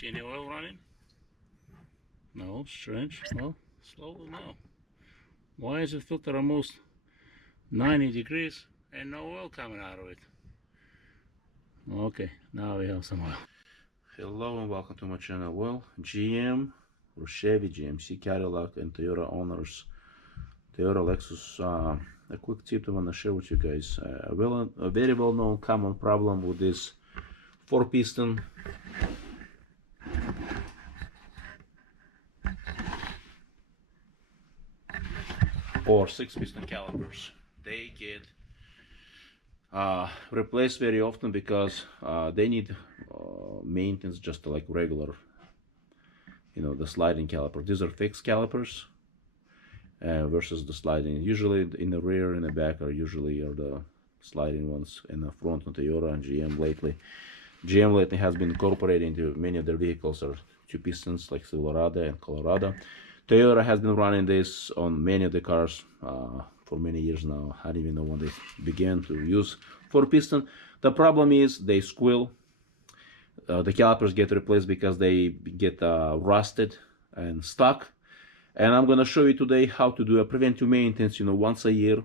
See any oil running? No, strange. Well, slowly now. Why is the filter almost 90 degrees and no oil coming out of it? Okay, now we have some oil. Hello and welcome to my channel. Well, GM or Chevy, GMC, Cadillac and Toyota owners, Toyota Lexus, a quick tip I want to share with you guys. A very well known common problem with this 4-piston or 6-piston calipers. They get replaced very often because they need maintenance just like regular, the sliding caliper. These are fixed calipers versus the sliding. Usually in the rear and the back are the sliding ones. In the front on Toyota and GM lately has been incorporated into many of their vehicles are 2 pistons like Silverado and Colorado. Toyota has been running this on many of the cars for many years now. I don't even know when they began to use 4-piston. The problem is they squeal. The calipers get replaced because they get rusted and stuck. And I'm gonna show you today how to do a preventive maintenance, once a year.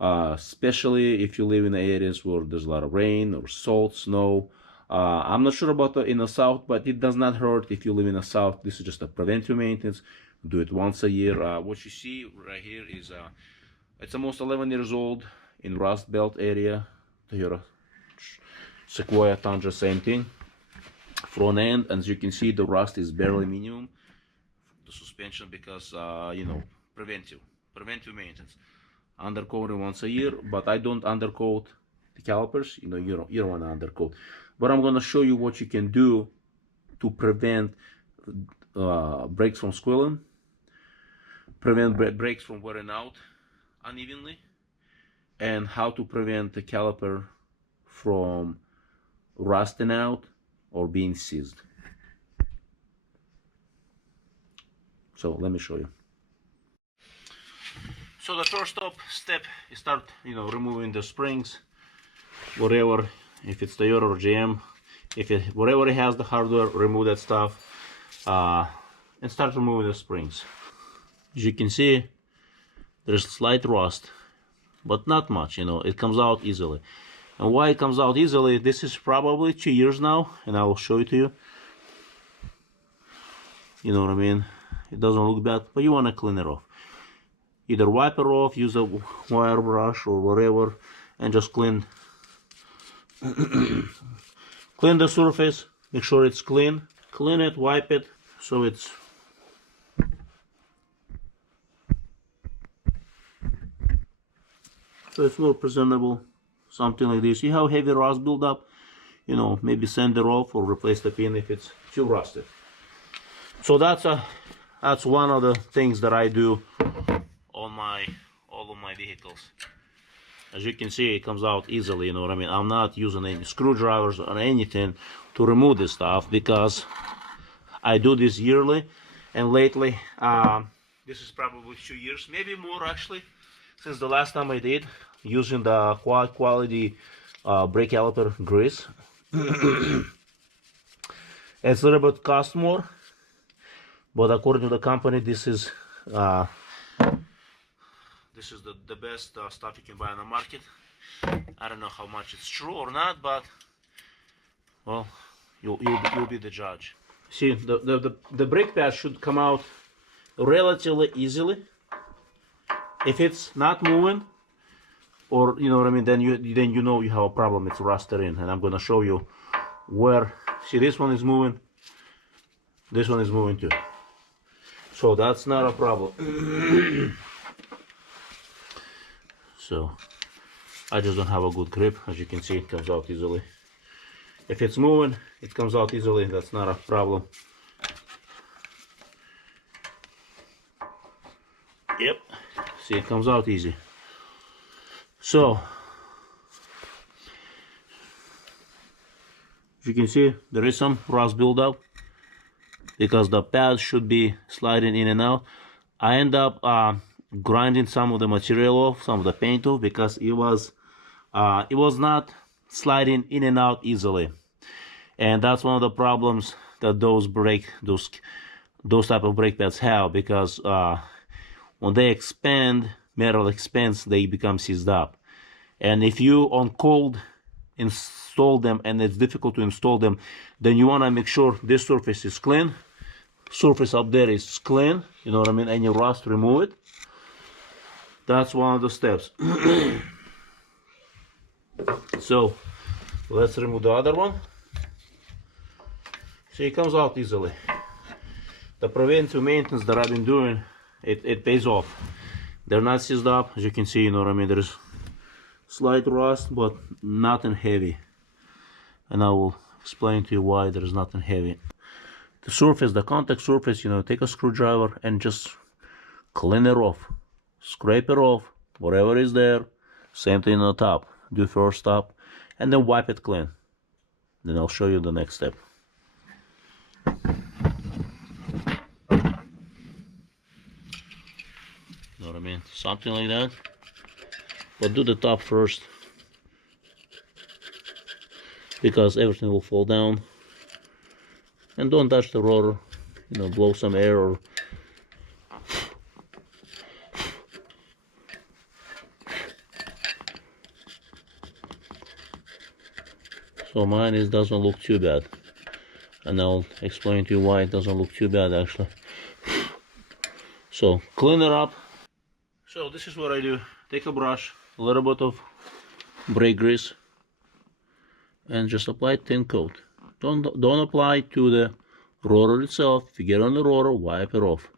Especially if you live in areas where there's a lot of rain or salt, snow. I'm not sure about in the south, but it does not hurt if you live in the south. This is just a preventive maintenance. Do it once a year. What you see right here is it's almost 11 years old in Rust Belt area. Toyota Sequoia, Tundra, same thing. Front end, and as you can see, the rust is barely minimum. The suspension because preventive maintenance. Undercoating once a year, but I don't undercoat the calipers. You don't want to undercoat. But I'm going to show you what you can do to prevent brakes from squealing, prevent brakes from wearing out unevenly, and how to prevent the caliper from rusting out or being seized. So let me show you. So the first step is start removing the springs, whatever. If it's Toyota or GM, whatever it has the hardware, remove that stuff and start removing the springs. As you can see, there's slight rust, but not much. It comes out easily. And why it comes out easily? This is probably 2 years now, and I will show it to you. You know what I mean? It doesn't look bad, but you want to clean it off. Either wipe it off, use a wire brush or whatever, and just clean the surface. Make sure it's clean. Clean it, wipe it, so it's more presentable. Something like this. You have heavy rust buildup, maybe sand it off or replace the pin if it's too rusted. So that's one of the things that I do on all of my vehicles. As you can see, it comes out easily. You know what I mean? I'm not using any screwdrivers or anything to remove this stuff because I do this yearly, and lately this is probably 2 years, maybe more actually, since the last time I did, using the quality brake caliper grease. It's a little bit cost more, but according to the company, this is the best stuff you can buy on the market. I don't know how much it's true or not, but well, you'll be the judge. See, the brake pad should come out relatively easily. If it's not moving, or you know what I mean, then you know you have a problem. It's rusted in, and I'm gonna show you where. See, this one is moving. This one is moving too. So that's not a problem. So I just don't have a good grip. As you can see, it comes out easily. If it's moving, it comes out easily. That's not a problem. Yep. See, it comes out easy. So as you can see, there is some rust buildup because the pad should be sliding in and out. I end up grinding some of the material off, some of the paint off, because it was not sliding in and out easily. And that's one of the problems that those type of brake pads have, because when they expand, metal expands, they become seized up. And if you on cold install them and it's difficult to install them, then you want to make sure this surface is clean, surface up there is clean, you know what I mean, any rust, remove it. That's one of the steps. So let's remove the other one. See, it comes out easily. The preventive maintenance that I've been doing, it pays off. They're not seized up, as you can see, you know what I mean, there's slight rust, but nothing heavy. And I will explain to you why there's nothing heavy. The surface, the contact surface, you know, take a screwdriver and just clean it off. Scrape it off, whatever is there. Same thing on the top. Do first step, and then wipe it clean. Then I'll show you the next step. Know what I mean? Something like that. But do the top first, because everything will fall down. And don't touch the rotor, you know, blow some air or so mine doesn't look too bad, and I'll explain to you why it doesn't look too bad actually. So clean it up. So this is what I do. Take a brush, a little bit of brake grease, and just apply thin coat. Don't apply to the rotor itself. If you get on the rotor, wipe it off.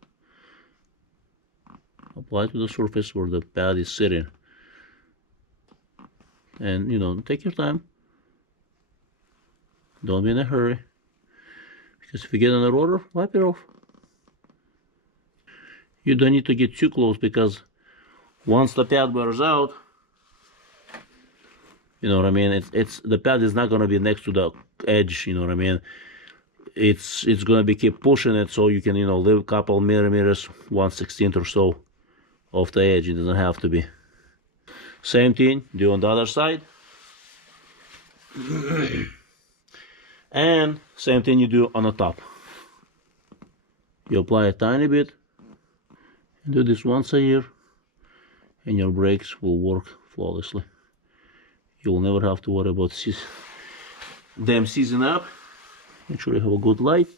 Apply to the surface where the pad is sitting, and you know, take your time. Don't be in a hurry, because if you get on the rotor, wipe it off. You don't need to get too close, because once the pad wears out, you know what I mean, it's the pad is not going to be next to the edge, you know what I mean. It's going to be keep pushing it, so you can, you know, leave a couple millimeters, 1/16 or so off the edge. It doesn't have to be. Same thing do on the other side. And same thing you do on the top. You apply a tiny bit, and do this once a year, and your brakes will work flawlessly. You'll never have to worry about them seizing up. Make sure you have a good light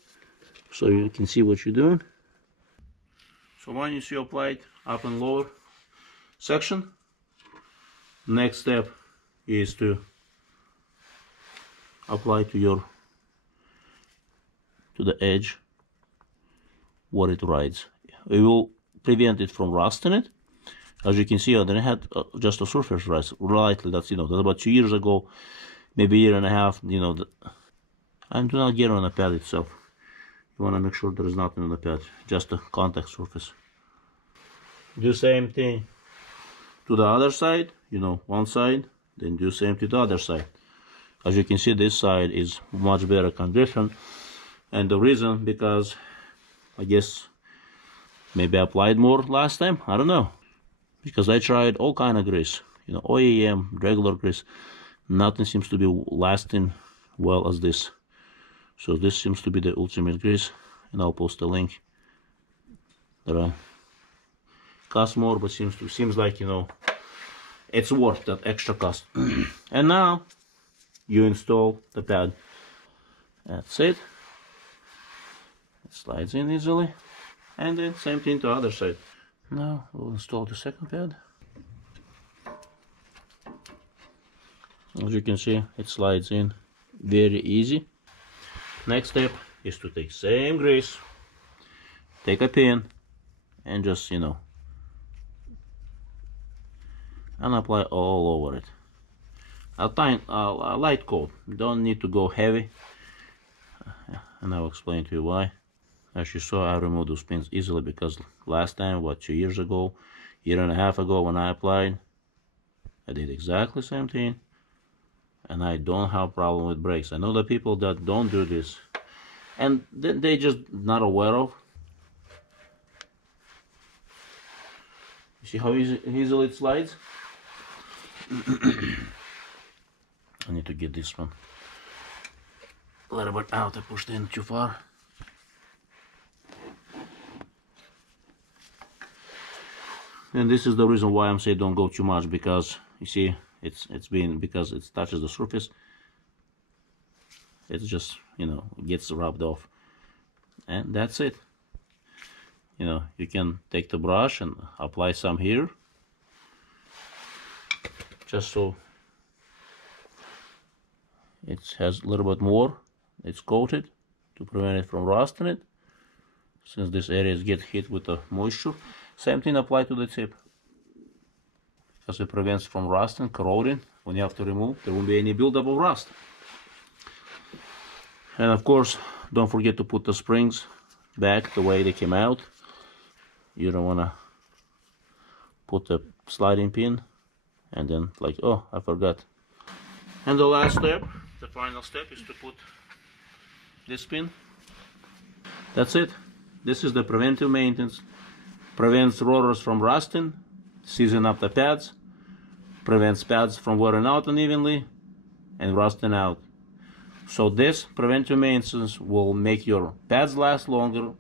so you can see what you're doing. So once you apply it up and lower section, next step is to apply to the edge where it rides. It will prevent it from rusting it. As you can see, I didn't have just a surface rust lightly. That's, you know, that's about 2 years ago, maybe a year and a half, you know. And do not get on the pad itself. You want to make sure there is nothing on the pad, just a contact surface. Do same thing to the other side, you know, one side, then do same to the other side. As you can see, this side is much better condition, and the reason, because I guess maybe I applied more last time, I don't know, because I tried all kind of grease, you know, OEM, regular grease, nothing seems to be lasting well as this. So this seems to be the ultimate grease, and I'll post a link. That costs more, but seems like, you know, it's worth that extra cost. And now you install the pad. That's it. It slides in easily, and then same thing to the other side. Now we'll install the second pad. As you can see, it slides in very easy. Next step is to take same grease, take a pin, and just, you know, and apply all over it. A light coat, don't need to go heavy, and I'll explain to you why. As you saw, I removed those pins easily, because last time, what, 2 years ago, year and a half ago, when I applied, I did exactly the same thing, and I don't have a problem with brakes. I know the people that don't do this, and they just not aware of. You see how easily it slides? I need to get this one. a little bit out, I pushed in too far. And this is the reason why I'm saying don't go too much, because you see because it touches the surface, it's just, you know, gets rubbed off, and that's it. You know, you can take the brush and apply some here, just so it has a little bit more, it's coated to prevent it from rusting it, since this area gets hit with the moisture. Same thing apply to the tip, because it prevents from rusting, corroding. When you have to remove, there won't be any buildup of rust. And of course, don't forget to put the springs back the way they came out. You don't want to put the sliding pin and then like, oh, I forgot. And the last step, the final step, is to put this pin. That's it. This is the preventive maintenance. Prevents rotors from rusting, season up the pads, prevents pads from wearing out unevenly and rusting out. So this preventive maintenance will make your pads last longer